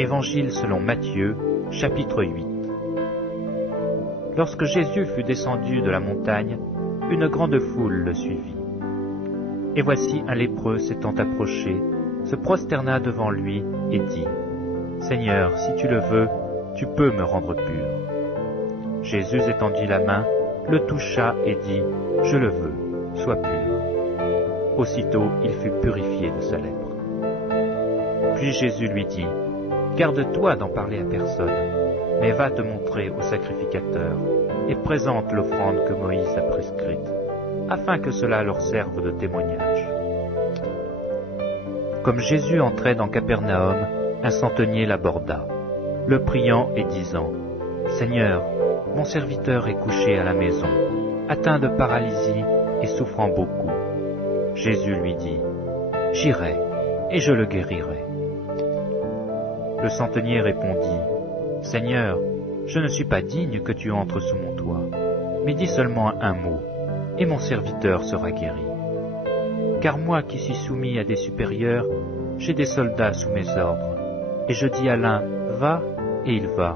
Évangile selon Matthieu, chapitre 8. Lorsque Jésus fut descendu de la montagne, une grande foule le suivit. Et voici un lépreux s'étant approché, se prosterna devant lui et dit : « Seigneur, si tu le veux, tu peux me rendre pur. » Jésus étendit la main, le toucha et dit : « Je le veux, sois pur. » Aussitôt il fut purifié de sa lèpre. Puis Jésus lui dit : « Garde-toi d'en parler à personne, mais va te montrer au sacrificateur et présente l'offrande que Moïse a prescrite, afin que cela leur serve de témoignage. » Comme Jésus entrait dans Capernaum, un centenier l'aborda, le priant et disant : « Seigneur, mon serviteur est couché à la maison, atteint de paralysie et souffrant beaucoup. » Jésus lui dit : « J'irai, et je le guérirai. » Le centenier répondit : « Seigneur, je ne suis pas digne que tu entres sous mon toit, mais dis seulement un mot, et mon serviteur sera guéri. Car moi qui suis soumis à des supérieurs, j'ai des soldats sous mes ordres, et je dis à l'un : va, et il va,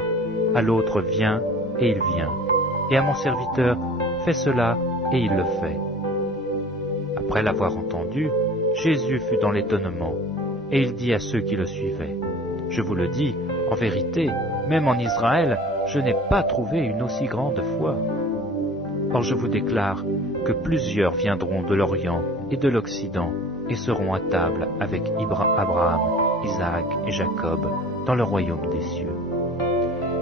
à l'autre : viens, et il vient, et à mon serviteur : fais cela, et il le fait. » Après l'avoir entendu, Jésus fut dans l'étonnement, et il dit à ceux qui le suivaient : « Je vous le dis, en vérité, même en Israël, je n'ai pas trouvé une aussi grande foi. Or je vous déclare que plusieurs viendront de l'Orient et de l'Occident et seront à table avec Abraham, Isaac et Jacob dans le royaume des cieux.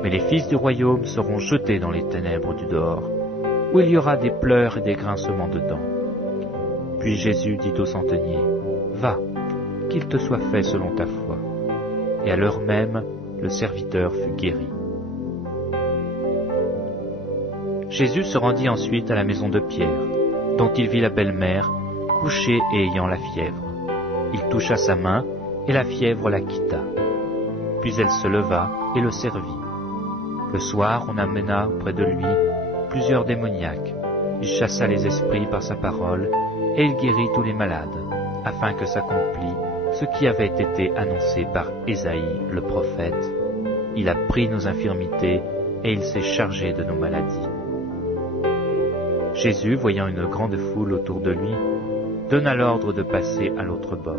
Mais les fils du royaume seront jetés dans les ténèbres du dehors, où il y aura des pleurs et des grincements de dents. » Puis Jésus dit au centenier : « Va, qu'il te soit fait selon ta foi. » Et à l'heure même, le serviteur fut guéri. Jésus se rendit ensuite à la maison de Pierre, dont il vit la belle-mère, couchée et ayant la fièvre. Il toucha sa main, et la fièvre la quitta. Puis elle se leva et le servit. Le soir, on amena auprès de lui plusieurs démoniaques. Il chassa les esprits par sa parole, et il guérit tous les malades, afin que s'accomplît ce qui avait été annoncé par Ésaïe le prophète : « Il a pris nos infirmités, et il s'est chargé de nos maladies. » Jésus, voyant une grande foule autour de lui, donna l'ordre de passer à l'autre bord.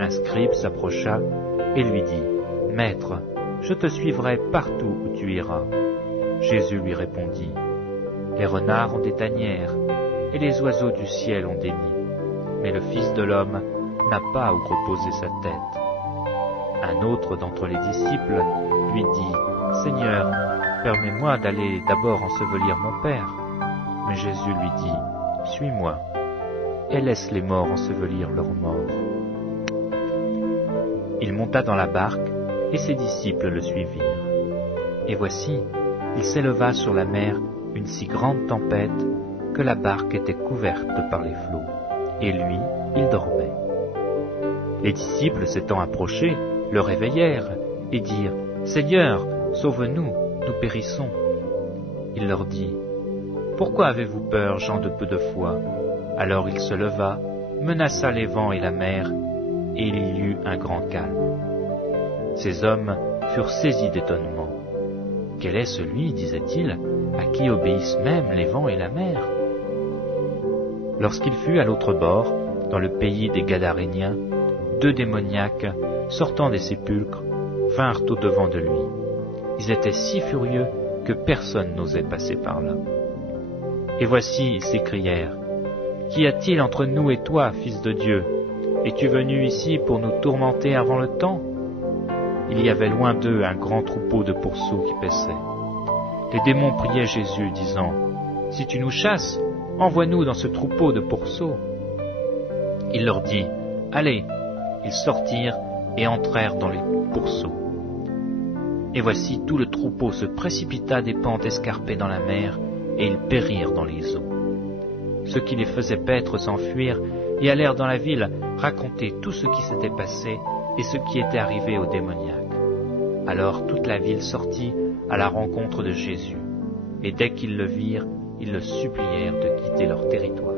Un scribe s'approcha et lui dit : « Maître, je te suivrai partout où tu iras. » Jésus lui répondit : « Les renards ont des tanières, et les oiseaux du ciel ont des nids, mais le Fils de l'homme n'a pas où reposer sa tête. » Un autre d'entre les disciples lui dit : « Seigneur, permets-moi d'aller d'abord ensevelir mon Père. » Mais Jésus lui dit : « Suis-moi, et laisse les morts ensevelir leurs morts. » Il monta dans la barque, et ses disciples le suivirent. Et voici, il s'éleva sur la mer une si grande tempête que la barque était couverte par les flots, et lui, il dormait. Les disciples s'étant approchés, le réveillèrent et dirent : « Seigneur, sauve-nous, nous périssons. » Il leur dit : « Pourquoi avez-vous peur, gens de peu de foi ? » Alors il se leva, menaça les vents et la mer, et il y eut un grand calme. Ces hommes furent saisis d'étonnement. « Quel est celui, disaient-ils, à qui obéissent même les vents et la mer ?» Lorsqu'il fut à l'autre bord, dans le pays des Gadaréniens, 2 démoniaques, sortant des sépulcres, vinrent au-devant de lui. Ils étaient si furieux que personne n'osait passer par là. Et voici, ils s'écrièrent : « Qu'y a-t-il entre nous et toi, Fils de Dieu ? Es-tu venu ici pour nous tourmenter avant le temps ?» Il y avait loin d'eux un grand troupeau de pourceaux qui paissaient. Les démons priaient Jésus, disant : « Si tu nous chasses, envoie-nous dans ce troupeau de pourceaux. » Il leur dit : « Allez !» Ils sortirent et entrèrent dans les pourceaux. Et voici, tout le troupeau se précipita des pentes escarpées dans la mer, et ils périrent dans les eaux. Ceux qui les faisaient paître s'enfuirent et allèrent dans la ville raconter tout ce qui s'était passé et ce qui était arrivé aux démoniaques. Alors toute la ville sortit à la rencontre de Jésus, et dès qu'ils le virent, ils le supplièrent de quitter leur territoire.